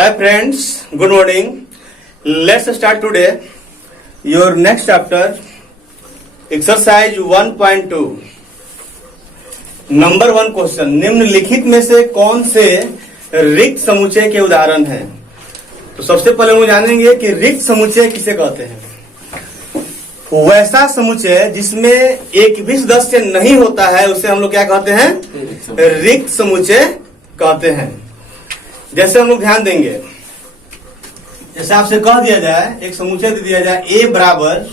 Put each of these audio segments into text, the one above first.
Hi friends, good morning. Let's start today your next chapter, exercise 1.2. Number 1 question, निम्नलिखित में से कौन से रिक्त समुच्चय के उदाहरण हैं? तो सबसे पहले हम जानेंगे कि रिक्त समुच्चय किसे कहते हैं। वैसा समुच्चय जिसमें एक भी सदस्य नहीं होता है उसे हम लोग क्या कहते हैं? रिक्त समुच्चय कहते हैं। जैसे हम लोग ध्यान देंगे, जैसे आपसे कह दिया जाए, एक समुच्चय दे दिया जाए ए बराबर,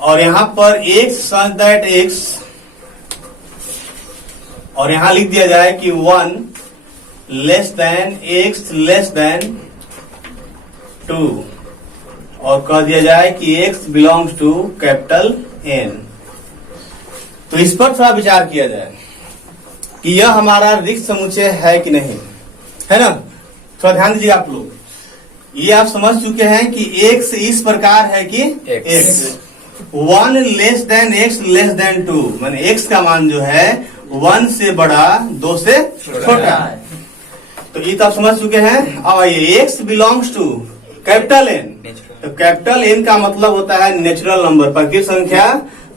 और यहां पर x सच दैट x, और यहां लिख दिया जाए कि 1 less than x less than 2, और कह दिया जाए कि x belongs to capital N। तो इस पर थोड़ा विचार किया जाए कि यह हमारा रिक्त समुच्चय है कि नहीं, है ना। थोड़ा ध्यान दीजिए आप लोग, ये आप समझ चुके हैं कि x इस प्रकार है कि x 1 less than x less than 2, माने x का मान जो है 1 से बड़ा 2 से छोटा है। तो ये तो आप समझ चुके हैं। अब ये x belongs to capital N, तो कैपिटल N का मतलब होता है नेचुरल नंबर, प्राकृतिक संख्या।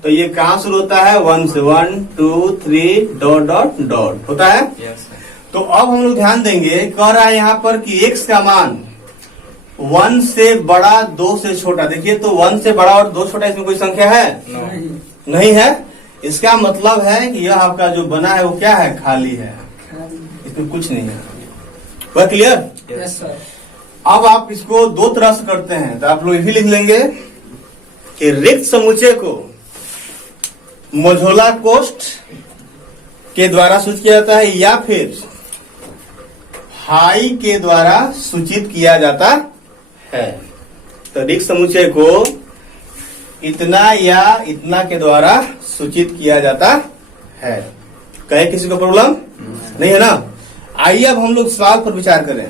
तो ये कहां शुरू होता है? 1 से 1 2 3 डॉट डॉट डॉट होता है। तो अब हम लोग ध्यान देंगे, कह रहा है यहाँ पर कि x का मान 1 से बड़ा 2 से छोटा। देखिए, तो 1 से बड़ा और 2 छोटा, इसमें कोई संख्या है? नहीं है। इसका मतलब है कि यह आपका जो बना है वो क्या है? खाली है, इसमें कुछ नहीं है। वह क्लियर? Yes sir. अब आप इसको दो तरह से करते हैं, तो आप लोग यही लिख लेंगे कि रिक्त समुच्चय को मझोला कोष्ठ के द्वारा सूचित किया जाता है या फिर हाई के द्वारा सूचित किया जाता है। तो रिक्त समुच्चय को इतना या इतना के द्वारा सूचित किया जाता है। कहे किसी को प्रॉब्लम नहीं है ना? आइए अब हम लोग सवाल पर विचार करें।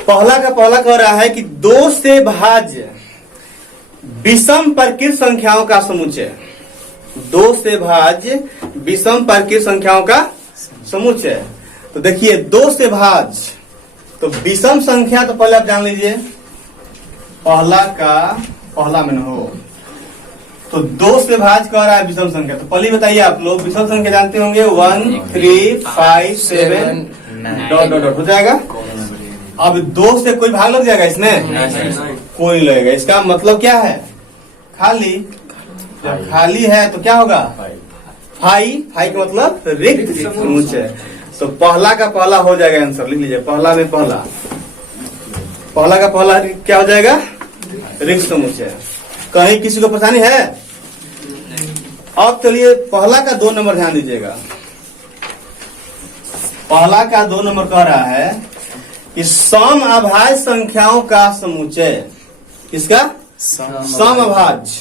पहला का पहला कह रहा है कि 2 से भाज्य विषम प्राकृतिक संख्याओं का समुच्चय, 2 से भाज्य विषम प्राकृतिक संख्याओं का समुच्चय। तो देखिए, 2 से भाज्य, तो विषम संख्या तो पहले आप जान लीजिए, पहला में हो, तो 2 से भाज्य कह रहा है विषम संख्या। तो पहले बताइए आप लोग, विषम संख्या जानते होंगे 1 3 5 7 डॉट डॉट डॉट हो जाएगा। अब 2 से कोई भाग लग जाएगा इसमें? कोई नहीं लगेगा। इसका मतलब क्या है? खाली। जब खाली है तो क्या होगा? फाई का मतलब रिक्त समुच्चय। तो पहला का पहला हो जाएगा आंसर, लिख लीजिए। पहला में पहला का पहला क्या हो जाएगा? रिक्त समुच्चय। कहीं किसी को परेशानी है? अब चलिए पहला का 2 नंबर ध्यान दीजिएगा। पहला का 2 नंबर कह रहा है कि सम अभाज्य संख्याओं का समुच्चय। किसका? सम अभाज्य।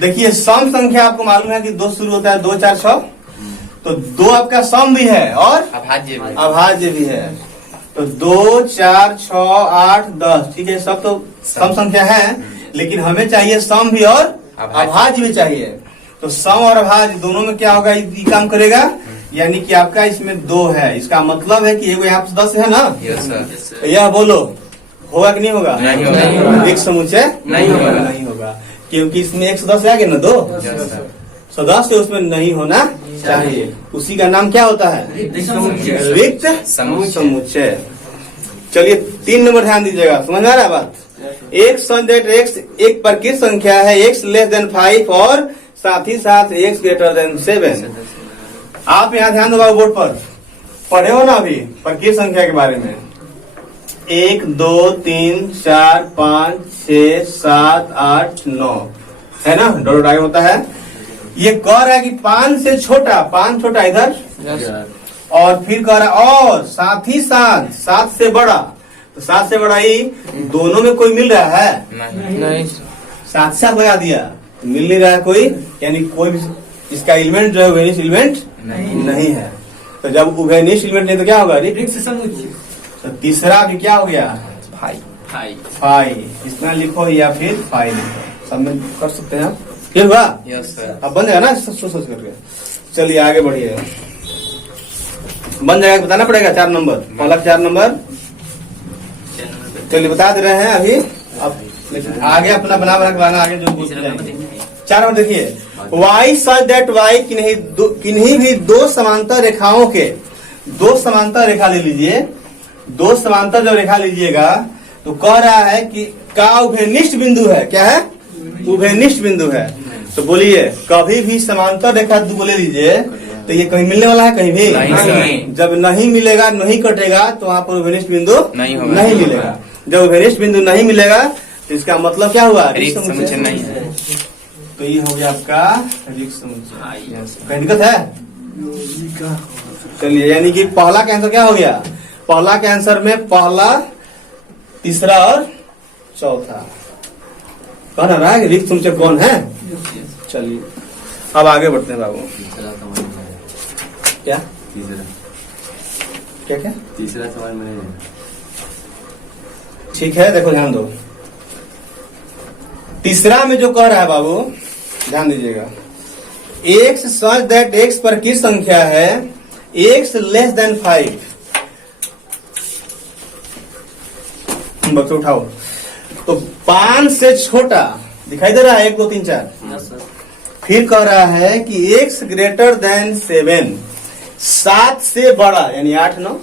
देखिए, सम संख्या आपको मालूम है कि 2 शुरू होता है, 2 4 6, तो 2 आपका सम भी है और अभाज्य भी है। तो 2 4 6 8 10, ठीक है, सब तो सम संख्या है, लेकिन हमें चाहिए सम भी और अभाज्य भी चाहिए। तो सम और अभाज्य दोनों में क्या होगा? ये काम करेगा, यानी कि आपका इसमें 2 है। इसका मतलब है कि यहाँ पे 10 है ना? तो यह बोलो होगा कि नहीं होगा? नहीं होगा। रिक्त समुच्चय नहीं होगा, क्योंकि इसमें 110 आ गया ना, 2 सदस्य उसमें नहीं होना चाहिए। उसी का नाम क्या होता है? रिक्त समुच्चय। चलिए 3 नंबर ध्यान दीजिएगा, समझ आ रहा है बात? x सच दैट x एक प्राकृतिक संख्या है, x लेस देन 5 और साथ ही साथ x ग्रेटर देन 7। आप यहाँ ध्यान दो, बोर्ड पर पढ़े हो ना अभी प्राकृतिक संख्या के बारे में? 1 2 3 4 5 6 7 8 9 है ना? डॉट आगे होता है। ये कह रहा है कि 5 से छोटा, 5 छोटा इधर, और फिर कह रहा है और साथ ही साथ 7 से बड़ा। तो 7 से बड़ा ही दोनों में कोई मिल रहा है? नहीं। 7 से लगा दिया, मिल नहीं रहा है कोई, यानी कोई भी इसका एलिमेंट जो है उभयनिष्ठ एलिमेंट नहीं है। तो जब उभयनिष्ठ एलिमेंट नहीं तो क्या होगा? रिक्त समुच्चय। तो तीसरा भी क्या हो गया? फाई। इतना लिखो या फिर फाई लिखो, सब में कर सकते हैं आप। फिर हुआ? Yes sir. अब बन जाएगा ना सोच करके। चलिए आगे बढ़िए। बन जाएगा, बताना पड़ेगा 4 नंबर, पहला 4 नंबर। चलिए बता दे रहे हैं अभी। अब आगे अपना बना के लाना, आगे जो पूछ जाएंगे। 4 नंबर देखिए, y सच दैट y किन्हीं भी दो समांतर रेखाओं के, दो समांतर रेखा ले लीजिए, दो समांतर जब रेखा लीजिएगा तो कह रहा है कि का उभयनिष्ठ बिंदु है। क्या है? उभयनिष्ठ बिंदु है। तो बोलिए कभी भी समांतर रेखा दो ले लीजिए तो ये कहीं मिलने वाला है? कहीं भी नहीं। जब नहीं मिलेगा, नहीं कटेगा तो वहाँ पर उभयनिष्ठ बिंदु नहीं मिलेगा। जब उभयनिष्ठ बिंदु नहीं मिलेगा तो इसका मतलब क्या हुआ? रिक्त समुच्चय नहीं है। तो ये हो गया आपका रिक्त समुच्चय। कहीं दिक्कत है? चलिए, यानी कि पहला का आंसर क्या हो गया? पहला के आंसर में पहला, तीसरा और चौथा कहना रहा है रिक्त समुच्चय कौन है। चलिए अब आगे बढ़ते हैं बाबू। क्या क्या क्या तीसरा सवाल मैंने, ठीक है, देखो ध्यान दो। तीसरा में जो कह रहा है बाबू, ध्यान दीजिएगा, x सच दैट x पर की संख्या है x लेस देन 5। बच्चों उठाओ, तो 5 से छोटा दिखाई दे रहा है 1 2 3 4। फिर कह रहा है कि x ग्रेटर देन 7, 7 से बड़ा, यानी 8 9,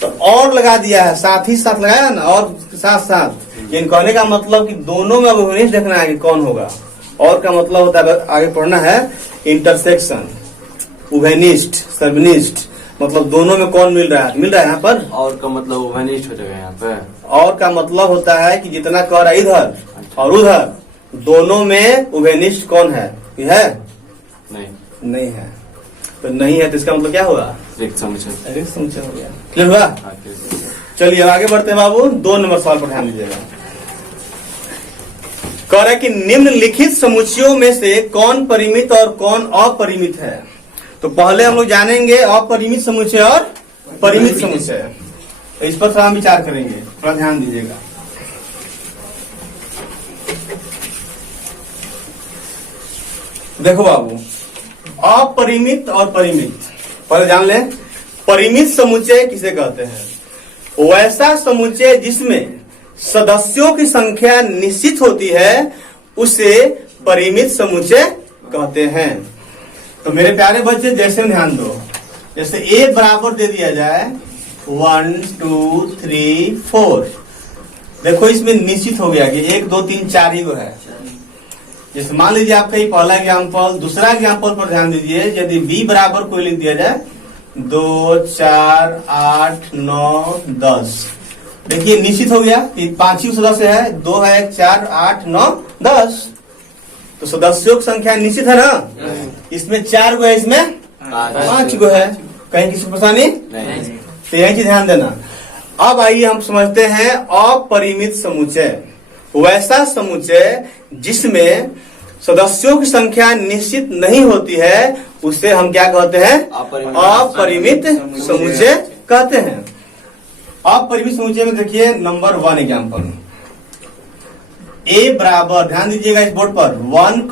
तो और लगा दिया है, साथ ही साथ लगाया ना, और साथ साथ। यानी कहने का मतलब कि दोनों में अब उभयनिष्ठ देखना है कि कौन होगा। और का मतलब होता है, आगे पढ़ना है इंटरसेक्शन, उभयनिष्ठ, सर्वनिष्ठ, मतलब दोनों में कौन मिल रहा है यहाँ पर। और का मतलब उभयनिष्ठ हो जाएगा यहाँ पे। और का मतलब होता है कि जितना कह रहा है इधर और उधर, दोनों में उभयनिष्ठ कौन है? ये है? नहीं है। तो नहीं है तो इसका मतलब क्या हुआ? रिक्त समुच्चय। रिक्त समुच्चय हो गया। क्लियर हुआ? चलिए आगे बढ़ते हैं बाबू। 2 नंबर सवाल पर ध्यान दीजिएगा। कह रहा है कि निम्नलिखित समुच्चयों में से कौन परिमित और कौन अपरिमित है। तो पहले हम लोग जानेंगे अपरिमित समुच्चय और परिमित समुच्चय। तो इस पर थोड़ा हम विचार करेंगे, थोड़ा ध्यान दीजिएगा। देखो बाबू, अपरिमित और परिमित पहले जान लें। परिमित समुच्चय किसे कहते हैं? वैसा समुच्चय जिसमें सदस्यों की संख्या निश्चित होती है उसे परिमित समुच्चय कहते हैं। तो मेरे प्यारे बच्चे, जैसे ध्यान दो, जैसे a बराबर दे दिया जाए 1 2 3 4, देखो इसमें निश्चित हो गया कि 1 2 3 4 ही है। जैसे मान लीजिए आपका ये पहला एग्जाम्पल। दूसरा एग्जाम्पल पर ध्यान दीजिए, यदि b बराबर कोई लिख दिया जाए 2 4 8 9 10, देखिए निश्चित हो गया कि 5 ही सदस्य है, 2 है 4 8 9 10। तो सदस्यों की संख्या निश्चित है ना। इसमें 4 गो है, इसमें 5 गो है, कहीं किसी परेशानी नहीं। तो यही चीज ध्यान देना। अब आइए हम समझते हैं अपरिमित समुच्चय। वैसा समुच्चय जिसमें सदस्यों की संख्या निश्चित नहीं होती है उसे हम क्या कहते हैं? अपरिमित समुच्चय कहते हैं। अपरिमित समुच्चय में देखिए नंबर 1 एग्जाम्पल, a बराबर, ध्यान दीजिएगा इस बोर्ड पर, 1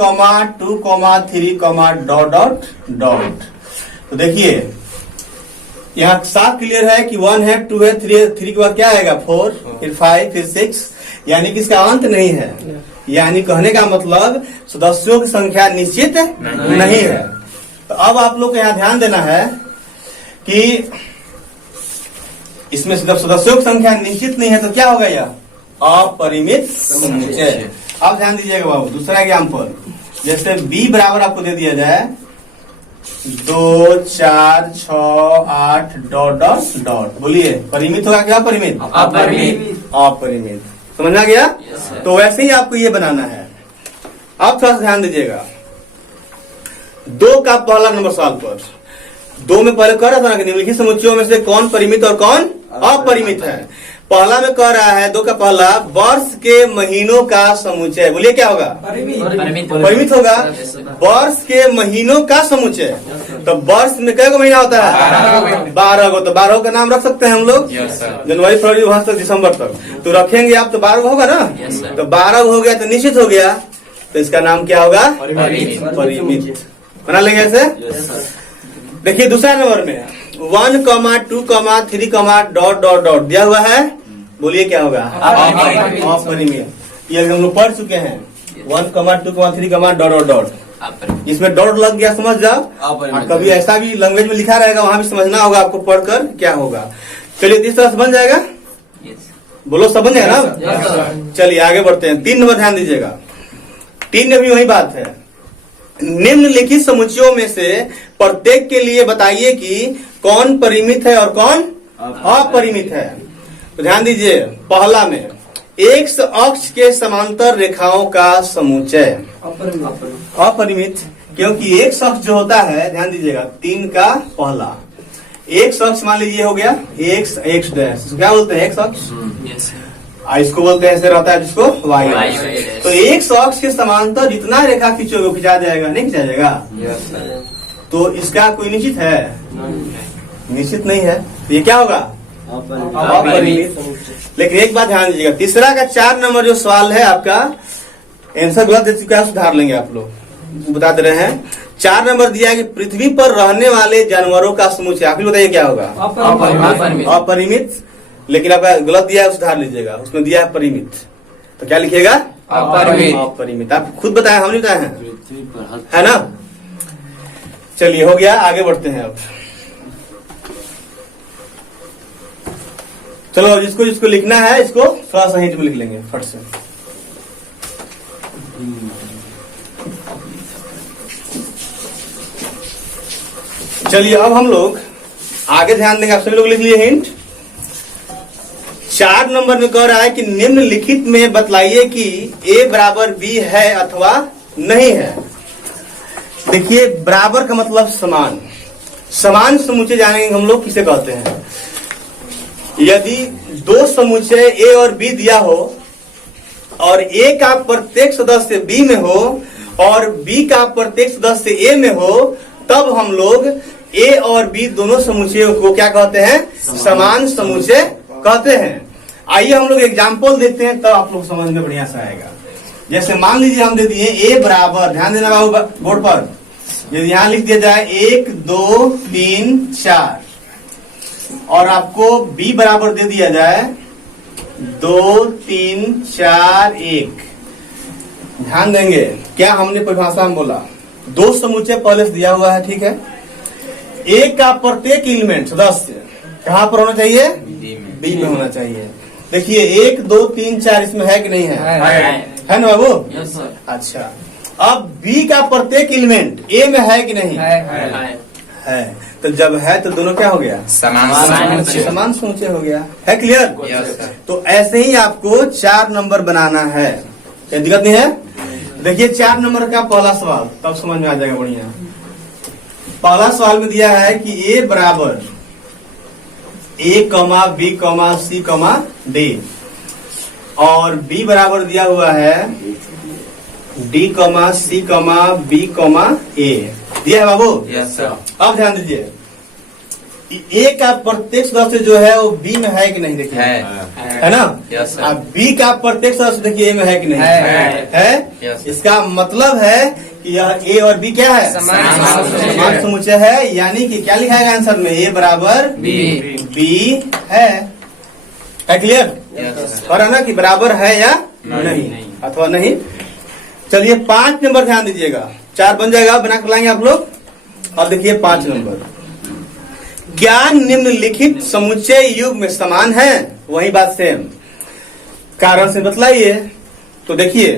2 3 डॉट डॉट डॉट। तो देखिए यहाँ साफ क्लियर है कि 1 है, 2 है, 3 के बाद क्या आएगा? 4, फिर 5, फिर 6, यानी कि इसका अंत नहीं है। यानी कहने का मतलब सदस्यों की संख्या निश्चित नहीं है। तो अब आप लोग को यहाँ ध्यान देना है कि इसमें जब सदस्यों की संख्या निश्चित नहीं है तो क्या होगा? यह अपरिमित समुच्चय। अब ध्यान दीजिएगा बाबू, दूसरा एग्जाम्पल, जैसे b बराबर आपको दे दिया जाए 2 4 6 8 डॉट डॉट डॉट। बोलिए परिमित होगा क्या अपरिमित? अपरिमित। अपरिमित, समझ आ गया? तो वैसे ही आपको ये बनाना है। अब थोड़ा सा ध्यान दीजिएगा। 2 का पहला नंबर सवाल पर 2 में पहले कह रहा था ना कि निम्नलिखित समुच्चयों में से कौन परिमित और कौन अपरिमित है। पहला में कह रहा है 2 का पहला, वर्ष के महीनों का समुच्चय। बोलिए क्या होगा? परिमित होगा। वर्ष के महीनों का समुच्चय। तो वर्ष में कै गो महीना होता है? 12 गो। तो 12 का नाम रख सकते हैं हम लोग, जनवरी फरवरी मार्च तक दिसंबर तक। तो रखेंगे आप तो 12 होगा ना। तो 12 हो गया तो निश्चित हो गया, तो इसका नाम क्या होगा? परिमित। बना लेंगे ऐसे। देखिए दूसरा नंबर में 1, 2, 3, डॉट डॉट डॉट दिया हुआ है, बोलिए क्या होगा? अपरिमित। ये हम लोग पढ़ चुके हैं। 1, 2, 3, डॉट डॉट डॉट। इसमें डॉट लग गया, समझ जाओ। और कभी ऐसा भी लैंग्वेज में लिखा रहेगा, वहां भी समझना होगा आपको पढ़कर क्या होगा। चलिए, इस तरह से बन जाएगा। बोलो, सब बन जाएगा ना? चलिए आगे बढ़ते हैं। 3 नंबर ध्यान दीजिएगा। 3 में भी वही बात है। निम्नलिखित समुच्चयों में से प्रत्येक के लिए बताइए कि कौन परिमित है और कौन अपरिमित है। तो ध्यान दीजिए, पहला में एक्स अक्ष के समांतर रेखाओं का समुच्चय अपरिमित, क्योंकि एक अक्ष जो होता है, ध्यान दीजिएगा, 3 का पहला एक अक्ष मान लीजिए हो गया एक्स एक्स डैश, क्या बोलते हैं? एक्स अक्ष। इसको बोलते हैं, ऐसे रहता है जिसको वाई अक्ष। तो एक अक्ष के समांतर जितना रेखा खींचोगे खिंचा जाएगा, नहीं खिंचा जाएगा? तो इसका कोई निश्चित है? निश्चित नहीं है। तो ये क्या होगा? अपरिमित। लेकिन एक बात ध्यान दीजिएगा, तीसरा का 4 नंबर जो सवाल है आपका आंसर गलत दे चुका है, सुधार लेंगे आप लोग। बता दे रहे हैं, 4 नंबर दिया है कि पृथ्वी पर रहने वाले जानवरों का समुच्चय। आप ही बताइए क्या होगा? अपरिमित। लेकिन आपका गलत दिया है, सुधार लीजिएगा। उसमें दिया है परिमित, तो क्या लिखिएगा? अपरिमित। आप खुद बताएं, हम नहीं बताए हैं, है ना? चलिए, हो गया, आगे बढ़ते हैं। अब चलो, जिसको जिसको लिखना है इसको थोड़ा सा हिंट में लिख लेंगे फट से। चलिए, अब हम लोग आगे ध्यान देंगे। आप सभी लोग लिख लिए हिंट। 4 नंबर में कह रहा है कि निम्नलिखित में बतलाइए कि a बराबर b है अथवा नहीं है। देखिए, बराबर का मतलब समान। समान समुच्चय जानेंगे हम लोग किसे कहते हैं। यदि 2 समुच्चय a और b दिया हो और a का प्रत्येक सदस्य b में हो और b का प्रत्येक सदस्य a में हो, तब हम लोग a और b दोनों समुच्चयों को क्या कहते हैं? समान समुच्चय कहते हैं। आइए हम लोग एग्जाम्पल देखते हैं, तब आप लोग समझ में बढ़िया से आएगा। जैसे मान लीजिए हम दे दिए a बराबर, ध्यान देना बाबू बोर्ड पर, यदि यहाँ लिख दिया जाए 1, 2, 3, 4 और आपको b बराबर दे दिया जाए 2, 3, 4, 1। ध्यान देंगे क्या हमने परिभाषा में बोला? 2 समुच्चय पहले से दिया हुआ है, ठीक है। a का प्रत्येक एलिमेंट सदस्य कहाँ पर होना चाहिए? b में होना चाहिए। देखिए, 1, 2, 3, 4 इसमें है कि नहीं है? है ना बाबू? अच्छा, अब b का प्रत्येक एलिमेंट a में है कि नहीं? है। तो जब है तो दोनों क्या हो गया? समान समुच्चय हो गया। है क्लियर? तो ऐसे ही आपको 4 नंबर बनाना है, कोई दिक्कत नहीं है। देखिए, 4 नंबर का पहला सवाल, तब समझ में आ जाएगा बढ़िया। पहला सवाल में दिया है कि a बराबर a, b, c, d और b बराबर दिया हुआ है d, c, b, a दिया है बाबू। अब ध्यान दीजिए, a का प्रत्येक सदस्य जो है वो b में है कि नहीं? देखिए, है ना? अब b का प्रत्येक सदस्य देखिए a में है कि नहीं? है। इसका मतलब है कि यह a और b क्या है? समान समुच्चय है। यानी कि क्या लिखा है आंसर में? a बराबर b है क्लियर? और है ना कि बराबर है या नहीं अथवा नहीं। चलिए, 5 नंबर ध्यान दीजिएगा। 4 बन जाएगा, बना कर लाएंगे आप लोग। अब देखिए 5 नंबर, क्या निम्नलिखित समुच्चय युग में समान है? वही बात सेम, कारण से बतलाइए। तो देखिए,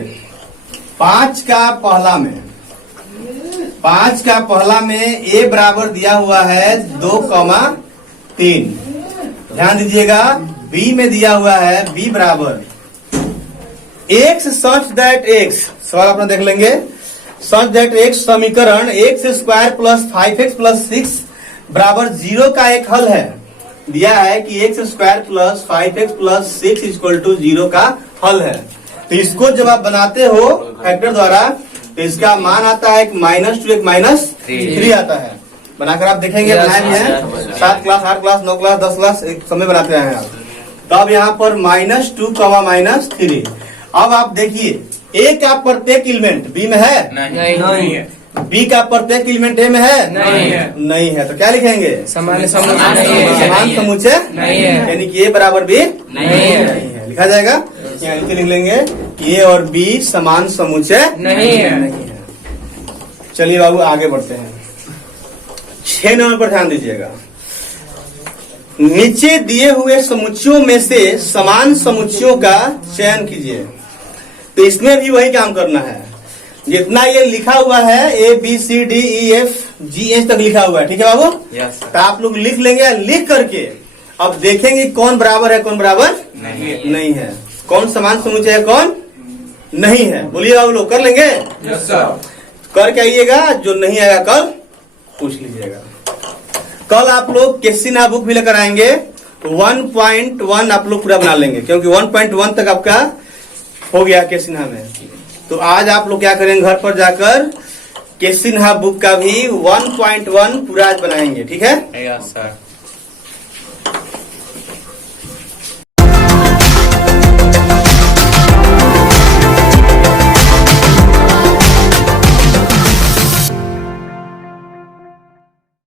5 का पहला में a बराबर दिया हुआ है 2, 3। ध्यान दीजिएगा, b में दिया हुआ है b बराबर x such that x, सवाल अपना देख लेंगे। such that x समीकरण x square plus 5x plus 6 बराबर 0 का एक हल है। दिया है कि x square plus 5x plus 6 equal to 0 का हल है। तो इसको जब आप बनाते हो फैक्टर द्वारा, तो इसका मान आता है -2 एक -3 आता है। बनाकर आप देखेंगे, बनाए भी हैं 7 क्लास, 8 क्लास, 9 क्लास, 10 क्लास, एक समय बनाते हैं आप। तो अब यहाँ पर -2, -3। अब आप देखिए, a का प्रत्येक एलिमेंट b में है? नहीं। बी का प्रत्येक एलिमेंट ए में है? नहीं है। नहीं है, तो क्या लिखेंगे? समान समुच्चय समान नहीं है। समान समुच्चय नहीं है। यानी कि ए बराबर बी नहीं है। नहीं है। लिखा जाएगा, यहाँ नीचे लिख लेंगे ए और बी समान समुच्चय नहीं है। नहीं है। चलिए बाबू आगे बढ़ते हैं। 6 नंबर पर ध्यान दीजिएगा। नीचे दिए हुए समुच्चयों में से समान समुच्चयों का चयन कीजिए। तो इसमें भी वही काम करना है, जितना ये लिखा हुआ है A B C D E F G H तक लिखा हुआ है, ठीक है बाबू? यस तो आप लोग लिख लेंगे, लिख करके अब देखेंगे कौन बराबर है कौन बराबर नहीं है, कौन समान समुच्चय है कौन नहीं है। बोलिए बाबू लोग, कर लेंगे? Yes sir. करके आइएगा, जो नहीं आएगा कल पूछ लीजिएगा। कल आप लोग क्वेश्चन बुक भी लेकर आएंगे, 1.1 आप लोग पूरा बना लेंगे, क्योंकि 1.1 तक आपका हो गया क्वेश्चन में। तो आज आप लोग क्या करेंगे, घर पर जाकर क्वेश्चन बुक का भी 1.1 पूरा आज बनाएंगे, ठीक है? Yes sir.